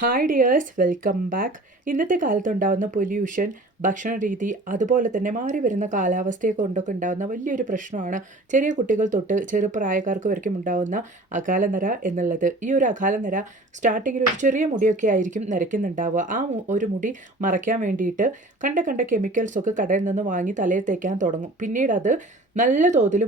Hi dears, welcome back. ഇന്നത്തെ കാലത്തുണ്ടാകുന്ന pollution, ഭക്ഷണ രീതി, അതുപോലെ തന്നെ മാറി വരുന്ന കാലാവസ്ഥയെ കൊണ്ടൊക്കെ ഉണ്ടാകുന്ന വലിയൊരു പ്രശ്നമാണ് ചെറിയ കുട്ടികൾ തൊട്ട് ചെറുപ്രായക്കാർക്ക് വരയ്ക്കും ഉണ്ടാകുന്ന അകാലനര എന്നുള്ളത്. ഈ ഒരു അകാലനര സ്റ്റാർട്ടിങ്ങിൽ ഒരു ചെറിയ മുടിയൊക്കെ ആയിരിക്കും നരയ്ക്കുന്നുണ്ടാവുക. ഒരു മുടി മറയ്ക്കാൻ വേണ്ടിയിട്ട് കണ്ട കെമിക്കൽസൊക്കെ കടയിൽ നിന്ന് വാങ്ങി തലയിൽ തേക്കാൻ തുടങ്ങും. പിന്നീട് അത് നല്ല തോതിൽ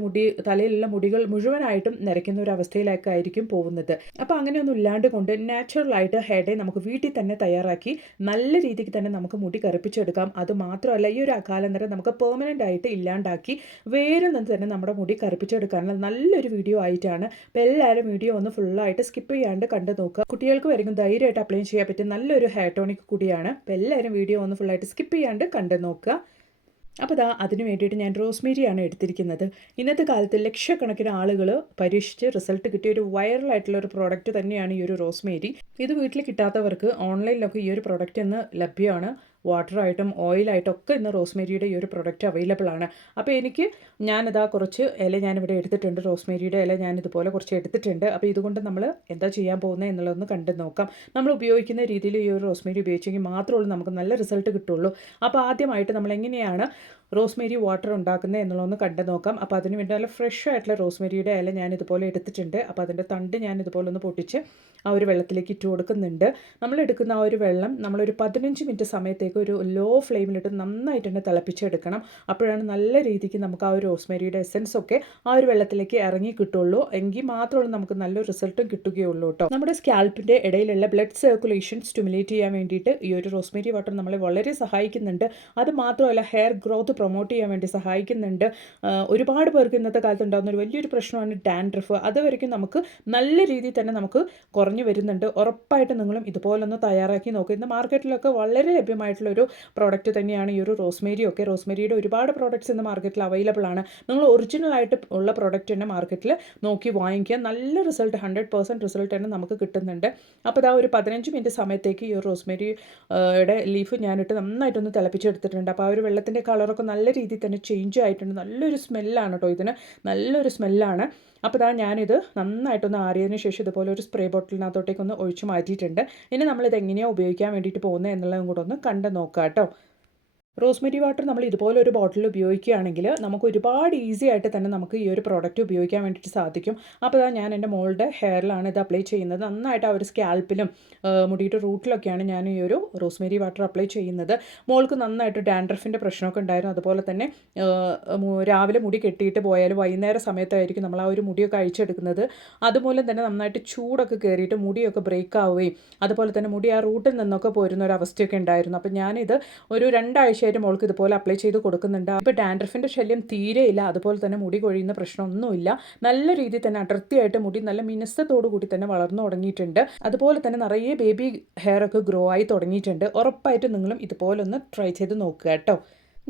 തലയിലുള്ള മുടികൾ മുഴുവനായിട്ടും നരയ്ക്കുന്ന ഒരു അവസ്ഥയിലേക്കായിരിക്കും പോകുന്നത്. അപ്പോൾ അങ്ങനെയൊന്നും ഇല്ലാണ്ട് കൊണ്ട് നാച്ചുറലായിട്ട് ഹെയർ ഡേ നമുക്ക് വീട്ടിൽ തന്നെ തയ്യാറാക്കി നല്ല രീതിക്ക് തന്നെ നമുക്ക് മുടി കറുപ്പിച്ചെടുക്കാം. അത് മാത്രമല്ല, ഈ ഒരു അകാലനര നമുക്ക് പെർമനൻ്റ് ആയിട്ട് ഇല്ലാണ്ടാക്കി വേരിൽ നിന്ന് തന്നെ നമ്മുടെ മുടി കറുപ്പിച്ചെടുക്കാനുള്ള നല്ലൊരു വീഡിയോ ആയിട്ടാണ്. അപ്പോൾ എല്ലാവരും വീഡിയോ ഒന്ന് ഫുള്ളായിട്ട് സ്കിപ്പ് ചെയ്യാണ്ട് കണ്ടു നോക്കുക. കുട്ടികൾക്ക് വരെയും ധൈര്യമായിട്ട് അപ്ലൈ ചെയ്യാൻ പറ്റിയ നല്ലൊരു ഹെയർ ടോണിക് കൂടിയാണ്. അപ്പോൾ എല്ലാവരും വീഡിയോ ഒന്ന് ഫുള്ളായിട്ട് സ്കിപ്പ് ചെയ്യാണ്ട് കണ്ടു നോക്കുക. അപ്പോൾ അതിന് വേണ്ടിയിട്ട് ഞാൻ റോസ്മേരിയാണ് എടുത്തിരിക്കുന്നത്. ഇന്നത്തെ കാലത്ത് ലക്ഷക്കണക്കിന് ആളുകൾ പരീക്ഷിച്ച് റിസൾട്ട് കിട്ടിയ ഒരു വൈറലായിട്ടുള്ള ഒരു പ്രോഡക്റ്റ് തന്നെയാണ് ഈ ഒരു റോസ്മേരി. ഇത് വീട്ടിൽ കിട്ടാത്തവർക്ക് ഓൺലൈനിലൊക്കെ ഈ ഒരു പ്രോഡക്റ്റ് ഇന്ന് ലഭ്യമാണ്. വാട്ടറായിട്ടും ഓയിലായിട്ടും ഒക്കെ ഇന്ന് റോസ്മേരിയുടെ ഈ ഒരു പ്രൊഡക്റ്റ് അവൈലബിൾ ആണ്. അപ്പോൾ ഞാനിതാ കുറച്ച് ഇല ഞാനിവിടെ എടുത്തിട്ടുണ്ട്. റോസ്മേരിയുടെ ഇല ഞാനിതുപോലെ കുറച്ച് എടുത്തിട്ടുണ്ട്. അപ്പോൾ ഇതുകൊണ്ട് നമ്മൾ എന്താ ചെയ്യാൻ പോകുന്നത് എന്നുള്ളതൊന്ന് കണ്ടു നോക്കാം. നമ്മൾ ഉപയോഗിക്കുന്ന രീതിയിൽ ഈ ഒരു റോസ്മേരി ഉപയോഗിച്ചെങ്കിൽ മാത്രമേ നമുക്ക് നല്ല റിസൾട്ട് കിട്ടുള്ളൂ. അപ്പോൾ ആദ്യമായിട്ട് നമ്മൾ എങ്ങനെയാണ് റോസ്മേരി വാട്ടർ ഉണ്ടാക്കുന്നത് എന്നുള്ളതൊന്ന് കണ്ടു നോക്കാം. അപ്പോൾ അതിന് വേണ്ടി നല്ല ഫ്രഷ് ആയിട്ടുള്ള റോസ്മേരിയുടെ ഇല ഞാൻ ഇതുപോലെ എടുത്തിട്ടുണ്ട്. അപ്പോൾ അതിൻ്റെ തണ്ട് ഞാൻ ഇതുപോലെ ഒന്ന് പൊട്ടിച്ച് ആ ഒരു വെള്ളത്തിലേക്ക് ഇട്ട് കൊടുക്കുന്നുണ്ട്. നമ്മൾ എടുക്കുന്ന ആ ഒരു വെള്ളം നമ്മളൊരു 15 മിനിറ്റ് സമയത്തേക്ക് ഒരു ലോ ഫ്ലെയിമിലിട്ട് നന്നായിട്ട് തന്നെ തിളപ്പിച്ചെടുക്കണം. അപ്പോഴാണ് നല്ല രീതിക്ക് നമുക്ക് ആ ഒരു റോസ്മേരിയുടെ എസൻസ് ഒക്കെ ആ ഒരു വെള്ളത്തിലേക്ക് ഇറങ്ങി കിട്ടുള്ളൂ. എങ്കിൽ മാത്രമേ നമുക്ക് നല്ലൊരു റിസൾട്ടും കിട്ടുകയുള്ളൂ കേട്ടോ. നമ്മുടെ സ്കാൽപ്പിൻ്റെ ഇടയിലുള്ള ബ്ലഡ് സർക്കുലേഷൻ സ്റ്റിമുലേറ്റ് ചെയ്യാൻ വേണ്ടിയിട്ട് ഈ ഒരു റോസ്മേരി വാട്ടർ നമ്മളെ വളരെ സഹായിക്കുന്നുണ്ട്. അത് മാത്രമല്ല, ഹെയർ ഗ്രോത്ത് പ്രൊമോട്ട് ചെയ്യാൻ വേണ്ടി സഹായിക്കുന്നുണ്ട്. ഒരുപാട് പേർക്ക് ഇന്നത്തെ കാലത്ത് ഉണ്ടാകുന്ന ഒരു വലിയൊരു പ്രശ്നമാണ് ഡാൻഡ്രഫ്. അതുവരെയ്ക്കും നമുക്ക് നല്ല രീതിയിൽ തന്നെ നമുക്ക് കുറഞ്ഞു വരുന്നുണ്ട്. ഉറപ്പായിട്ട് നിങ്ങളും ഇതുപോലൊന്ന് തയ്യാറാക്കി നോക്കുക. ഇന്ന് മാർക്കറ്റിലൊക്കെ വളരെ ലഭ്യമായിട്ടുള്ളൊരു പ്രോഡക്റ്റ് തന്നെയാണ് ഈ ഒരു റോസ്മേരി ഒക്കെ. റോസ്മേരിയുടെ ഒരുപാട് പ്രോഡക്റ്റ്സ് ഇന്ന് മാർക്കറ്റിൽ അവൈലബിൾ ആണ്. നിങ്ങൾ ഒറിജിനലായിട്ട് ഉള്ള പ്രോഡക്റ്റ് തന്നെ മാർക്കറ്റിൽ നോക്കി വാങ്ങിക്കുക. നല്ല റിസൾട്ട്, 100% റിസൾട്ട് തന്നെ നമുക്ക് കിട്ടുന്നുണ്ട്. അപ്പോൾ ഒരു 15 മിനിറ്റ് സമയത്തേക്ക് ഈ ഒരു റോസ്മേരിയുടെ ലീഫ് ഞാനിട്ട് നന്നായിട്ടൊന്ന് തിളപ്പിച്ചെടുത്തിട്ടുണ്ട്. അപ്പോൾ ആ ഒരു വെള്ളത്തിൻ്റെ കളറൊക്കെ നല്ല രീതിയിൽ തന്നെ ചേഞ്ച് ആയിട്ടുണ്ട്. നല്ലൊരു സ്മെല്ലാണ് കേട്ടോ, ഇതിന് നല്ലൊരു സ്മെല്ലാണ്. അപ്പോൾ ഞാനിത് നന്നായിട്ടൊന്ന് ആറിയതിന് ശേഷം ഇതുപോലെ ഒരു സ്പ്രേ ബോട്ടിലിനകത്തോട്ടേക്കൊന്ന് ഒഴിച്ച് മാറ്റിയിട്ടുണ്ട്. ഇനി നമ്മളിത് എങ്ങനെയാണ് ഉപയോഗിക്കാൻ വേണ്ടിയിട്ട് പോകുന്നത് എന്നുള്ളതും കൂടെ ഒന്ന് കണ്ടു നോക്കാം കേട്ടോ. റോസ്മേരി വാട്ടർ നമ്മൾ ഇതുപോലെ ഒരു ബോട്ടിൽ ഉപയോഗിക്കുകയാണെങ്കിൽ നമുക്ക് ഒരുപാട് ഈസി ആയിട്ട് തന്നെ നമുക്ക് ഈ ഒരു പ്രോഡക്റ്റ് ഉപയോഗിക്കാൻ വേണ്ടിയിട്ട് സാധിക്കും. അപ്പോൾ ഞാൻ എൻ്റെ മോളുടെ ഹെയറിലാണ് ഇത് അപ്ലൈ ചെയ്യുന്നത്. നന്നായിട്ട് ആ ഒരു സ്കാൽപ്പിലും മുടിയുടെ റൂട്ടിലൊക്കെയാണ് ഞാൻ ഈ ഒരു റോസ്മേരി വാട്ടർ അപ്ലൈ ചെയ്യുന്നത്. മോൾക്ക് നന്നായിട്ട് ഡാൻഡ്രഫിൻ്റെ പ്രശ്നമൊക്കെ ഉണ്ടായിരുന്നു. അതുപോലെ തന്നെ രാവിലെ മുടി കെട്ടിയിട്ട് പോയാലും വൈകുന്നേരം സമയത്തായിരിക്കും നമ്മൾ ആ ഒരു മുടിയൊക്കെ അഴിച്ചെടുക്കുന്നത്. അതുമൂലം തന്നെ നന്നായിട്ട് ചൂടൊക്കെ കയറിയിട്ട് മുടിയൊക്കെ ബ്രേക്ക് ആവുകയും അതുപോലെ തന്നെ മുടി ആ റൂട്ടിൽ നിന്നൊക്കെ പോരുന്ന ഒരു അവസ്ഥയൊക്കെ ഉണ്ടായിരുന്നു. അപ്പോൾ ഞാനിത് ഒരു 2 ആഴ്ച മോൾക്ക് ഇതുപോലെ അപ്ലൈ ചെയ്ത് കൊടുക്കുന്നുണ്ട്. ഇപ്പോൾ ഡാൻഡ്രഫിൻ്റെ ശല്യം തീരെയില്ല. അതുപോലെ തന്നെ മുടി കൊഴിയുന്ന പ്രശ്നമൊന്നുമില്ല. നല്ല രീതിയിൽ തന്നെ അടർത്തിയായിട്ട് മുടി നല്ല മിനുസത്തോടു കൂടി തന്നെ വളർന്നു തുടങ്ങിയിട്ടുണ്ട്. അതുപോലെ തന്നെ നിറയെ ബേബി ഹെയർ ഒക്കെ ഗ്രോ ആയി തുടങ്ങിയിട്ടുണ്ട്. ഉറപ്പായിട്ടും നിങ്ങളും ഇതുപോലെ ഒന്ന് ട്രൈ ചെയ്ത് നോക്കുക കേട്ടോ.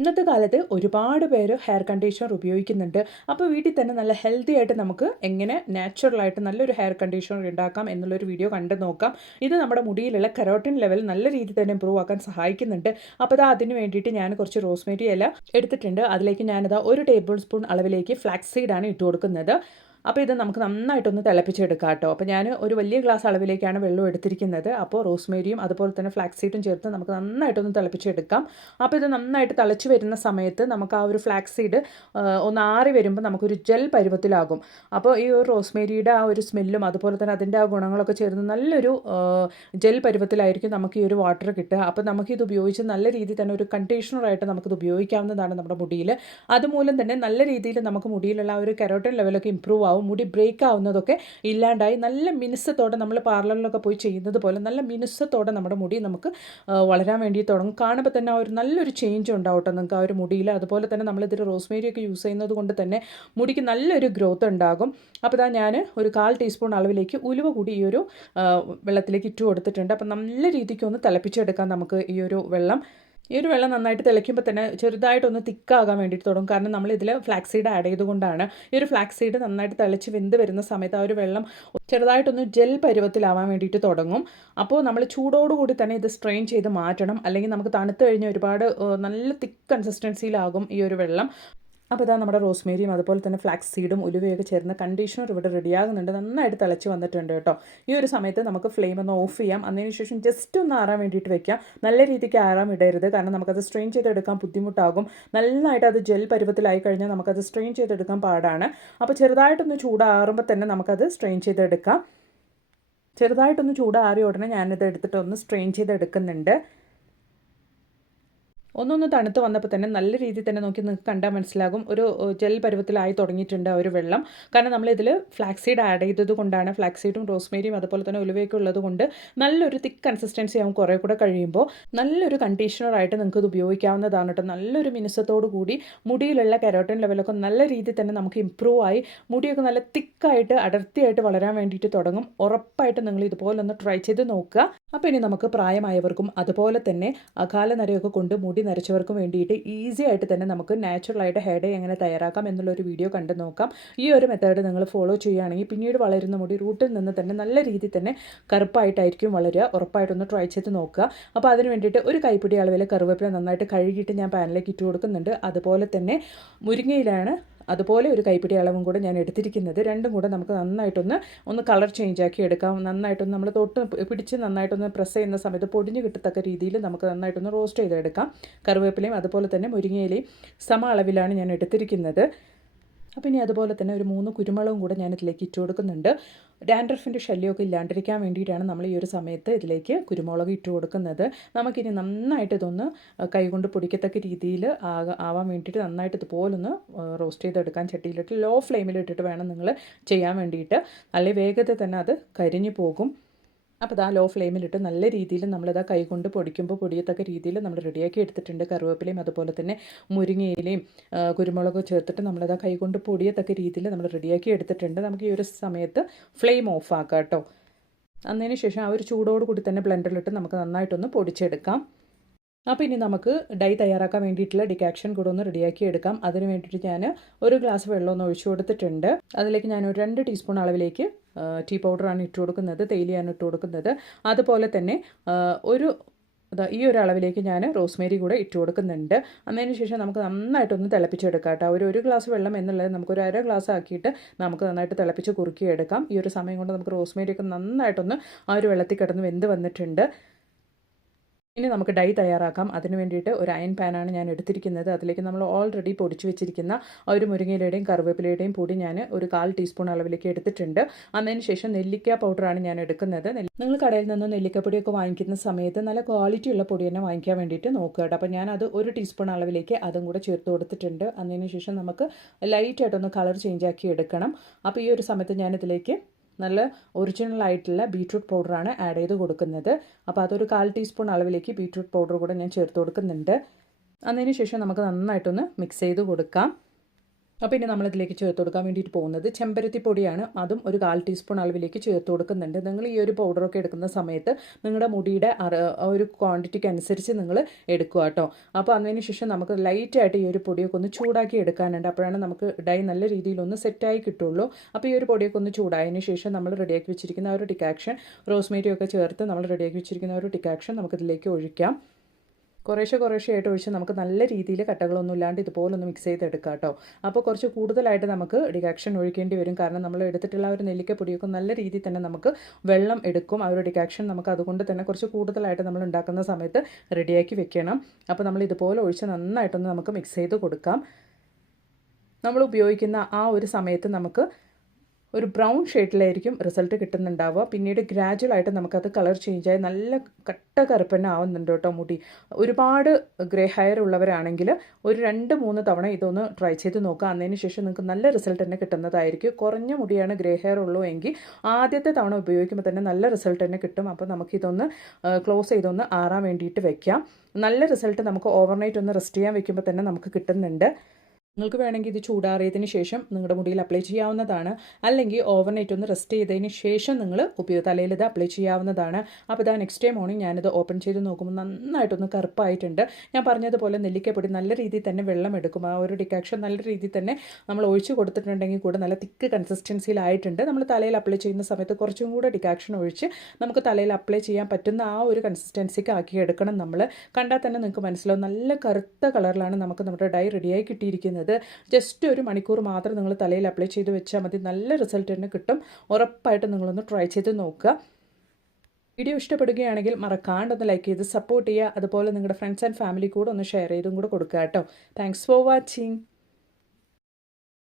ഇന്നത്തെ കാലത്ത് ഒരുപാട് പേര് ഹെയർ കണ്ടീഷണർ ഉപയോഗിക്കുന്നുണ്ട്. അപ്പോൾ വീട്ടിൽ തന്നെ നല്ല ഹെൽത്തി ആയിട്ട് നമുക്ക് എങ്ങനെ നാച്ചുറലായിട്ട് നല്ലൊരു ഹെയർ കണ്ടീഷണർ ഉണ്ടാക്കാം എന്നുള്ളൊരു വീഡിയോ കണ്ടു നോക്കാം. ഇത് നമ്മുടെ മുടിയിലുള്ള കെരാട്ടിൻ ലെവൽ നല്ല രീതിയിൽ തന്നെ ഇമ്പ്രൂവ് ആക്കാൻ സഹായിക്കുന്നുണ്ട്. അപ്പോൾ അതിന് വേണ്ടിയിട്ട് ഞാൻ കുറച്ച് റോസ്മേരി ഇല എടുത്തിട്ടുണ്ട്. അതിലേക്ക് ഞാനിതാ 1 ടേബിൾ സ്പൂൺ അളവിലേക്ക് ഫ്ലാക്സ് സീഡാണ് ഇട്ട് കൊടുക്കുന്നത്. അപ്പോൾ ഇത് നമുക്ക് നന്നായിട്ടൊന്ന് തിളപ്പിച്ചെടുക്കാം കേട്ടോ. അപ്പോൾ ഞാൻ ഒരു വലിയ ഗ്ലാസ് അളവിലേക്കാണ് വെള്ളം എടുത്തിരിക്കുന്നത്. അപ്പോൾ റോസ്മേരിയും അതുപോലെ തന്നെ ഫ്ലാക്സ് സീഡും ചേർത്ത് നമുക്ക് നന്നായിട്ടൊന്ന് തിളപ്പിച്ചെടുക്കാം. അപ്പോൾ ഇത് നന്നായിട്ട് തിളച്ച് വരുന്ന സമയത്ത് നമുക്ക് ആ ഒരു ഫ്ലാക്സ് സീഡ് ഒന്ന് ആറി വരുമ്പോൾ നമുക്കൊരു ജെൽ പരുവത്തിലാകും. അപ്പോൾ ഈ ഒരു റോസ്മേരിയുടെ ആ ഒരു സ്മെല്ലും അതുപോലെ തന്നെ അതിൻ്റെ ആ ഗുണങ്ങളൊക്കെ ചേർന്ന് നല്ലൊരു ജെൽ പരുവത്തിലായിരിക്കും നമുക്ക് ഈ ഒരു വാട്ടർ കിട്ടുക. അപ്പോൾ നമുക്കിത് ഉപയോഗിച്ച് നല്ല രീതിയിൽ തന്നെ ഒരു കണ്ടീഷണറായിട്ട് നമുക്കിത് ഉപയോഗിക്കാവുന്നതാണ് നമ്മുടെ മുടിയിൽ. അതുമൂലം തന്നെ നല്ല രീതിയിൽ നമുക്ക് മുടിയിലുള്ള ആ ഒരു കെരാട്ടിൻ ലെവലൊക്കെ ഇമ്പ്രൂവ് ആവും. മുടി ബ്രേക്ക് ആവുന്നതൊക്കെ ഇല്ലാണ്ടായി നല്ല മിനുസത്തോടെ നമ്മൾ പാർലറിലൊക്കെ പോയി ചെയ്യുന്നത് പോലെ നല്ല മിനുസത്തോടെ നമ്മുടെ മുടി നമുക്ക് വളരാൻ വേണ്ടി തുടങ്ങും. കാണുമ്പോൾ തന്നെ ആ ഒരു നല്ലൊരു ചേഞ്ച് ഉണ്ടാവട്ടെ നിങ്ങൾക്ക് ആ ഒരു മുടിയിൽ. അതുപോലെ തന്നെ നമ്മളിതിൽ റോസ്മേരി ഒക്കെ യൂസ് ചെയ്യുന്നത് കൊണ്ട് തന്നെ മുടിക്ക് നല്ലൊരു ഗ്രോത്ത് ഉണ്ടാകും. അപ്പോൾ ഞാൻ ഒരു 1/4 ടീസ്പൂൺ അളവിലേക്ക് ഉലുവ കൂടി ഈ ഒരു വെള്ളത്തിലേക്ക് ഇട്ട് കൊടുത്തിട്ടുണ്ട്. അപ്പോൾ നല്ല രീതിക്ക് ഒന്ന് തിളപ്പിച്ചെടുക്കാം നമുക്ക് ഈ ഒരു വെള്ളം. ഈ ഒരു വെള്ളം നന്നായിട്ട് തിളയ്ക്കുമ്പോൾ തന്നെ ചെറുതായിട്ടൊന്ന് തിക്കാകാൻ വേണ്ടിയിട്ട് തുടങ്ങും. കാരണം നമ്മളിതിൽ ഫ്ലാക്സ് സീഡ് ആഡ് ചെയ്തുകൊണ്ടാണ്. ഈ ഒരു ഫ്ലാക്സ് സീഡ് നന്നായിട്ട് തിളച്ച് വെന്ത് വരുന്ന സമയത്ത് ആ ഒരു വെള്ളം ചെറുതായിട്ടൊന്ന് ജെൽ പരുവത്തിലാവാൻ വേണ്ടിയിട്ട് തുടങ്ങും. അപ്പോൾ നമ്മൾ ചൂടോടുകൂടി തന്നെ ഇത് സ്ട്രെയിൻ ചെയ്ത് മാറ്റണം. അല്ലെങ്കിൽ നമുക്ക് തണുത്ത് കഴിഞ്ഞ് ഒരുപാട് നല്ല തിക്ക് കൺസിസ്റ്റൻസിയിലാകും ഈ ഒരു വെള്ളം. അപ്പോൾ ഇതാ നമ്മുടെ റോസ്മേരിയും അതുപോലെ തന്നെ ഫ്ലാക്സ് സീഡും ഉലുവയൊക്കെ ചേർന്ന് കണ്ടീഷണർ ഇവിടെ റെഡിയാകുന്നുണ്ട്. നന്നായിട്ട് തിളച്ച് വന്നിട്ടുണ്ട് കേട്ടോ. ഈ ഒരു സമയത്ത് നമുക്ക് ഫ്ലെയിം ഒന്ന് ഓഫ് ചെയ്യാം. അതിന് ശേഷം ജസ്റ്റ് ഒന്ന് ആറാൻ വേണ്ടിയിട്ട് വെക്കാം. നല്ല രീതിക്ക് ആറാൻ ഇടരുത്, കാരണം നമുക്കത് സ്ട്രെയിൻ ചെയ്തെടുക്കാൻ ബുദ്ധിമുട്ടാകും. നന്നായിട്ട് അത് ജെൽ പരുവത്തിലായി കഴിഞ്ഞാൽ നമുക്കത് സ്ട്രെയിൻ ചെയ്തെടുക്കാൻ പാടാണ്. അപ്പോൾ ചെറുതായിട്ടൊന്ന് ചൂടാറുമ്പോൾ തന്നെ നമുക്കത് സ്ട്രെയിൻ ചെയ്തെടുക്കാം. ചെറുതായിട്ടൊന്ന് ചൂടാറിയ ഉടനെ ഞാനിത് എടുത്തിട്ട് ഒന്ന് സ്ട്രെയിൻ ചെയ്തെടുക്കുന്നുണ്ട്. ഒന്നൊന്ന് തണുത്ത് വന്നപ്പോൾ തന്നെ നല്ല രീതിയിൽ തന്നെ നോക്കി നിങ്ങൾക്ക് കണ്ടാൽ മനസ്സിലാകും, ഒരു ജെൽ പരുവത്തിലായി തുടങ്ങിയിട്ടുണ്ട് ഒരു വെള്ളം. കാരണം നമ്മളിതിൽ ഫ്ലാക്സ് സീഡ് ആഡ് ചെയ്തത് കൊണ്ടാണ്. ഫ്ലാക്സ് സീഡും റോസ്മേരിയും അതുപോലെ തന്നെ ഉലുവയൊക്കെ ഉള്ളത് കൊണ്ട് നല്ലൊരു തിക്ക് കൺസിസ്റ്റൻസി ആകും. കുറേ കൂടെ കഴിയുമ്പോൾ നല്ലൊരു കണ്ടീഷണറായിട്ട് നിങ്ങൾക്ക് ഇത് ഉപയോഗിക്കാവുന്നതാണ് കേട്ടോ. നല്ലൊരു മിനുസത്തോടു കൂടി മുടിയിലുള്ള കെരാട്ടിൻ ലെവലൊക്കെ നല്ല രീതിയിൽ തന്നെ നമുക്ക് ഇമ്പ്രൂവ് ആയി മുടിയൊക്കെ നല്ല തിക്കായിട്ട് അടർത്തിയായിട്ട് വളരാൻ വേണ്ടിയിട്ട് തുടങ്ങും. ഉറപ്പായിട്ട് നിങ്ങൾ ഇതുപോലെ ഒന്ന് ട്രൈ ചെയ്ത് നോക്കുക. അപ്പോൾ ഇനി നമുക്ക് പ്രായമായവർക്കും അതുപോലെ തന്നെ അകാല നരയൊക്കെ കൊണ്ട് മുടി നരച്ചവർക്കും വേണ്ടിയിട്ട് ഈസി ആയിട്ട് തന്നെ നമുക്ക് നാച്ചുറലായിട്ട് ഹെയർ ഡൈ എങ്ങനെ തയ്യാറാക്കാം എന്നുള്ളൊരു വീഡിയോ കണ്ടു നോക്കാം. ഈ ഒരു മെത്തേഡ് നിങ്ങൾ ഫോളോ ചെയ്യുകയാണെങ്കിൽ പിന്നീട് വളരുന്ന മുടി റൂട്ടിൽ നിന്ന് തന്നെ നല്ല രീതിയിൽ തന്നെ കറുപ്പായിട്ടായിരിക്കും വളരുക. ഉറപ്പായിട്ടൊന്ന് ട്രൈ ചെയ്ത് നോക്കുക. അപ്പോൾ അതിന് വേണ്ടിയിട്ട് ഒരു കൈപ്പിടി അളവിൽ കറിവേപ്പില നന്നായിട്ട് കഴുകിയിട്ട് ഞാൻ പാനിലേക്ക് ഇട്ട് കൊടുക്കുന്നുണ്ട്. അതുപോലെ തന്നെ മുരിങ്ങയിലാണ് അതുപോലെ ഒരു കൈപ്പിടി അളവും കൂടെ ഞാൻ എടുത്തിരിക്കുന്നത്. രണ്ടും കൂടെ നമുക്ക് നന്നായിട്ടൊന്ന് കളർ ചേഞ്ച് ആക്കി എടുക്കാം. നന്നായിട്ടൊന്ന് നമ്മൾ തൊട്ട് പിടിച്ച് നന്നായിട്ടൊന്ന് പ്രസ് ചെയ്യുന്ന സമയത്ത് പൊടിഞ്ഞ് കിട്ടത്തക്ക രീതിയിൽ നമുക്ക് നന്നായിട്ടൊന്ന് റോസ്റ്റ് ചെയ്തെടുക്കാം. കറിവേപ്പിലയും അതുപോലെ തന്നെ മുരിങ്ങയിലയും സമ അളവിലാണ് ഞാൻ എടുത്തിരിക്കുന്നത്. അപ്പോൾ ഇനി അതുപോലെ തന്നെ ഒരു 3 കുരുമുളകും കൂടെ ഞാൻ ഇതിലേക്ക് ഇട്ട് കൊടുക്കുന്നുണ്ട്. ഡാൻഡ്രഫിൻ്റെ ശല്യമൊക്കെ ഇല്ലാണ്ടിരിക്കാൻ വേണ്ടിയിട്ടാണ് നമ്മൾ ഈ ഒരു സമയത്ത് ഇതിലേക്ക് കുരുമുളക് ഇട്ട് കൊടുക്കുന്നത്. നമുക്കിനി നന്നായിട്ട് ഇതൊന്ന് കൈകൊണ്ട് പൊടിക്കത്തക്ക രീതിയിൽ ആവാൻ വേണ്ടിയിട്ട് നന്നായിട്ട് ഇതുപോലൊന്ന് റോസ്റ്റ് ചെയ്തെടുക്കാൻ ചട്ടിയിലിട്ട് ലോ ഫ്ലെയിമിലിട്ടിട്ട് വേണം നിങ്ങൾ ചെയ്യാൻ വേണ്ടിയിട്ട്. അല്ലെങ്കിൽ വേഗത്തിൽ തന്നെ അത് കരിഞ്ഞു പോകും. അപ്പോൾ ഇതാ ലോ ഫ്ലെയിമിലിട്ട് നല്ല രീതിയിൽ നമ്മളിതാ കൈകൊണ്ട് പൊടിക്കുമ്പോൾ പൊടിയത്തക്ക രീതിയിൽ നമ്മൾ റെഡിയാക്കി എടുത്തിട്ടുണ്ട്. കറിവേപ്പിലയും അതുപോലെ തന്നെ മുരിങ്ങയിലയും കുരുമുളകും ചേർത്തിട്ട് നമ്മളിതാ കൈകൊണ്ട് പൊടിയത്തക്ക രീതിയിൽ നമ്മൾ റെഡിയാക്കി എടുത്തിട്ടുണ്ട്. നമുക്ക് ഈ ഒരു സമയത്ത് ഫ്ലെയിം ഓഫ് ആക്കാം കേട്ടോ. അതിന് ശേഷം ആ ഒരു ചൂടോട് കൂടി തന്നെ ബ്ലെൻഡറിലിട്ട് നമുക്ക് നന്നായിട്ടൊന്ന് പൊടിച്ചെടുക്കാം. അപ്പോൾ ഇനി നമുക്ക് ഡൈ തയ്യാറാക്കാൻ വേണ്ടിയിട്ടുള്ള ഡിക്കാക്ഷൻ കൂടെ ഒന്ന് റെഡിയാക്കി എടുക്കാം. അതിന് വേണ്ടിയിട്ട് ഞാൻ ഒരു ഗ്ലാസ് വെള്ളം ഒന്ന് ഒഴിച്ചു കൊടുത്തിട്ടുണ്ട്. അതിലേക്ക് ഞാൻ ഒരു 2 ടീസ്പൂൺ അളവിലേക്ക് ടീ പൗഡറാണ് ഇട്ട് കൊടുക്കുന്നത്, തേയിലയാണ് ഇട്ട് കൊടുക്കുന്നത്. അതുപോലെ തന്നെ ഈ ഒരു അളവിലേക്ക് ഞാൻ റോസ്മേരി കൂടെ ഇട്ട് കൊടുക്കുന്നുണ്ട്. അതിന് ശേഷം നമുക്ക് നന്നായിട്ടൊന്ന് തിളപ്പിച്ചെടുക്കാം കേട്ടോ. ഒരു ഗ്ലാസ് വെള്ളം എന്നുള്ളത് നമുക്കൊരു 1/2 ഗ്ലാസ് ആക്കിയിട്ട് നമുക്ക് നന്നായിട്ട് തിളപ്പിച്ച് കുറുക്കിയെടുക്കാം. ഈ ഒരു സമയം കൊണ്ട് നമുക്ക് റോസ്മേരിയൊക്കെ നന്നായിട്ടൊന്ന് ആ ഒരു വെള്ളത്തിൽ കിടന്ന് വെന്ത് വന്നിട്ടുണ്ട്. ഇനി നമുക്ക് ഡൈ തയ്യാറാക്കാം. അതിന് വേണ്ടിയിട്ട് ഒരു അയൺ പാനാണ് ഞാൻ എടുത്തിരിക്കുന്നത്. അതിലേക്ക് നമ്മൾ ഓൾറെഡി പൊടിച്ചു വെച്ചിരിക്കുന്ന ഒരു മുരിങ്ങയിലയുടെയും കറിവേപ്പിലയുടെയും പൊടി ഞാൻ ഒരു 1/4 ടീസ്പൂൺ അളവിലേക്ക് എടുത്തിട്ടുണ്ട്. അതിന് ശേഷം നെല്ലിക്ക പൗഡറാണ് ഞാൻ എടുക്കുന്നത്. നിങ്ങൾ കടയിൽ നിന്ന് നെല്ലിക്കപ്പൊടിയൊക്കെ വാങ്ങിക്കുന്ന സമയത്ത് നല്ല ക്വാളിറ്റി ഉള്ള പൊടി തന്നെ വാങ്ങിക്കാൻ വേണ്ടിയിട്ട് നോക്കുക കേട്ടോ. അപ്പോൾ ഞാനത് 1 ടീസ്പൂൺ അളവിലേക്ക് അതും കൂടെ ചേർത്ത് കൊടുത്തിട്ടുണ്ട്. അതിന് ശേഷം നമുക്ക് ലൈറ്റായിട്ടൊന്ന് കളർ ചേഞ്ച് ആക്കി എടുക്കണം. അപ്പോൾ ഈ ഒരു സമയത്ത് ഞാനിതിലേക്ക് നല്ല ഒറിജിനൽ ആയിട്ടുള്ള ബീട്രൂട്ട് പൗഡറാണ് ആഡ് ചെയ്ത് കൊടുക്കുന്നത്. അപ്പോൾ അതൊരു 1/4 ടീസ്പൂൺ അളവിലേക്ക് ബീട്രൂട്ട് പൗഡർ കൂടെ ഞാൻ ചേർത്ത് കൊടുക്കുന്നുണ്ട്. അതിന് ശേഷം നമുക്ക് നന്നായിട്ടൊന്ന് മിക്സ് ചെയ്ത് കൊടുക്കാം. അപ്പോൾ ഇനി നമ്മളിതിലേക്ക് ചേർത്ത് കൊടുക്കാൻ വേണ്ടിയിട്ട് പോകുന്നത് ചെമ്പരത്തി പൊടിയാണ്. അതും ഒരു 1/4 ടീസ്പൂൺ അളവിലേക്ക് ചേർത്ത് കൊടുക്കുന്നുണ്ട്. നിങ്ങൾ ഈ ഒരു പൗഡറൊക്കെ എടുക്കുന്ന സമയത്ത് നിങ്ങളുടെ മുടിയുടെ ഒരു ക്വാണ്ടിറ്റിക്ക് അനുസരിച്ച് നിങ്ങൾ എടുക്കുക കേട്ടോ. അപ്പോൾ അതിന് ശേഷം നമുക്ക് ലൈറ്റായിട്ട് ഈ ഒരു പൊടിയൊക്കെ ഒന്ന് ചൂടാക്കി എടുക്കാനുണ്ട്. അപ്പോഴാണ് നമുക്ക് ഡൈ നല്ല രീതിയിലൊന്ന് സെറ്റായി കിട്ടുള്ളൂ. അപ്പോൾ ഈ ഒരു പൊടിയൊക്കെ ഒന്ന് ചൂടായതിന് ശേഷം നമ്മൾ റെഡിയാക്കി വെച്ചിരിക്കുന്ന ഒരു ഡിക്കാക്ഷൻ, റോസ്മേരിയൊക്കെ ചേർത്ത് നമ്മൾ റെഡിയാക്കി വെച്ചിരിക്കുന്ന ഒരു ഡിക്കാക്ഷൻ നമുക്കിതിലേക്ക് ഒഴിക്കാം. കുറേശ്ശെ ആയിട്ട് ഒഴിച്ച് നമുക്ക് നല്ല രീതിയിൽ കട്ടകളൊന്നും ഇല്ലാണ്ട് ഇതുപോലൊന്ന് മിക്സ് ചെയ്തെടുക്കാം കേട്ടോ. അപ്പോൾ കുറച്ച് കൂടുതലായിട്ട് നമുക്ക് ഡിക്കാക്ഷൻ ഒഴിക്കേണ്ടി വരും. കാരണം നമ്മൾ എടുത്തിട്ടുള്ള ഒരു നെല്ലിക്കപ്പൊടിയൊക്കെ നല്ല രീതിയിൽ തന്നെ നമുക്ക് വെള്ളം എടുക്കും. ആ ഒരു ഡിക്കാക്ഷൻ നമുക്ക് അതുകൊണ്ട് തന്നെ കുറച്ച് കൂടുതലായിട്ട് നമ്മൾ ഉണ്ടാക്കുന്ന സമയത്ത് റെഡിയാക്കി വെക്കണം. അപ്പോൾ നമ്മൾ ഇതുപോലെ ഒഴിച്ച് നന്നായിട്ടൊന്ന് നമുക്ക് മിക്സ് ചെയ്ത് കൊടുക്കാം. നമ്മൾ ഉപയോഗിക്കുന്ന ആ ഒരു സമയത്ത് നമുക്ക് ഒരു ബ്രൗൺ ഷെയ്ഡിലായിരിക്കും റിസൾട്ട് കിട്ടുന്നുണ്ടാവുക. പിന്നീട് ഗ്രാജുവലായിട്ട് നമുക്കത് കളർ ചേഞ്ചായി നല്ല കട്ട കറുപ്പന്നെ ആവുന്നുണ്ട് കേട്ടോ മുടി. ഒരുപാട് ഗ്രേ ഹെയർ ഉള്ളവരാണെങ്കിൽ ഒരു 2-3 തവണ ഇതൊന്ന് ട്രൈ ചെയ്ത് നോക്കുക. അതിന് ശേഷം നിങ്ങൾക്ക് നല്ല റിസൾട്ട് തന്നെ കിട്ടുന്നതായിരിക്കും. കുറഞ്ഞ മുടിയാണ് ഗ്രേ ഹെയർ ഉള്ളൂ എങ്കിൽ ആദ്യത്തെ തവണ ഉപയോഗിക്കുമ്പോൾ തന്നെ നല്ല റിസൾട്ട് തന്നെ കിട്ടും. അപ്പോൾ നമുക്കിതൊന്ന് ക്ലോസ് ചെയ്തൊന്ന് ആറാൻ വേണ്ടിയിട്ട് വെക്കാം. നല്ല റിസൾട്ട് നമുക്ക് ഓവർനൈറ്റ് ഒന്ന് റെസ്റ്റ് ചെയ്യാൻ വെക്കുമ്പോൾ തന്നെ നമുക്ക് കിട്ടുന്നുണ്ട്. നിങ്ങൾക്ക് വേണമെങ്കിൽ ഇത് ചൂടാറിയതിന് ശേഷം നിങ്ങളുടെ മുടിയിൽ അപ്ലൈ ചെയ്യാവുന്നതാണ്. അല്ലെങ്കിൽ ഓവർനൈറ്റ് ഒന്ന് റെസ്റ്റ് ചെയ്തതിന് ശേഷം നിങ്ങൾ തലയിൽ ഇത് അപ്ലൈ ചെയ്യാവുന്നതാണ്. അപ്പോൾ ഇതാ നെക്സ്റ്റ് ഡേ മോർണിംഗ് ഞാനിത് ഓപ്പൺ ചെയ്ത് നോക്കുമ്പോൾ നന്നായിട്ടൊന്ന് കറുപ്പായിട്ടുണ്ട്. ഞാൻ പറഞ്ഞതുപോലെ നെല്ലിക്കപ്പൊടി നല്ല രീതിയിൽ തന്നെ വെള്ളം എടുക്കും. ആ ഒരു ഡിക്കാക്ഷൻ നല്ല രീതിയിൽ തന്നെ നമ്മൾ ഒഴിച്ച് കൊടുത്തിട്ടുണ്ടെങ്കിൽ കൂടെ നല്ല തിക്ക് കൺസിസ്റ്റൻസിയിലായിട്ടുണ്ട്. നമ്മൾ തലയിൽ അപ്ലൈ ചെയ്യുന്ന സമയത്ത് കുറച്ചും കൂടെ ഡിക്കാക്ഷൻ ഒഴിച്ച് നമുക്ക് തലയിൽ അപ്ലൈ ചെയ്യാൻ പറ്റുന്ന ആ ഒരു കൺസിസ്റ്റൻസിക്ക് ആക്കി എടുക്കണം. നമ്മൾ കണ്ടാൽ തന്നെ നിങ്ങൾക്ക് മനസ്സിലാവും നല്ല കറുത്ത കളറിലാണ് നമുക്ക് നമ്മുടെ ഡൈ റെഡിയായി കിട്ടിയിരിക്കുന്നത്. ചെയ്യേണ്ടത്. ജസ്റ്റ് ഒരു മണിക്കൂർ മാത്രം നിങ്ങൾ തലയിൽ അപ്ലൈ ചെയ്ത് വെച്ചാൽ മതി. നല്ല റിസൾട്ട് തന്നെ കിട്ടും. ഉറപ്പായിട്ടും നിങ്ങളൊന്ന് ട്രൈ ചെയ്ത് നോക്കുക. വീഡിയോ ഇഷ്ടപ്പെടുകയാണെങ്കിൽ മറക്കാണ്ടൊന്ന് ലൈക്ക് ചെയ്ത് സപ്പോർട്ട് ചെയ്യുക. അതുപോലെ നിങ്ങളുടെ ഫ്രണ്ട്സ് ആൻഡ് ഫാമിലി കൂടെ ഒന്ന് ഷെയർ ചെയ്തും കൂടെ കൊടുക്കുക കേട്ടോ. Thanks for watching.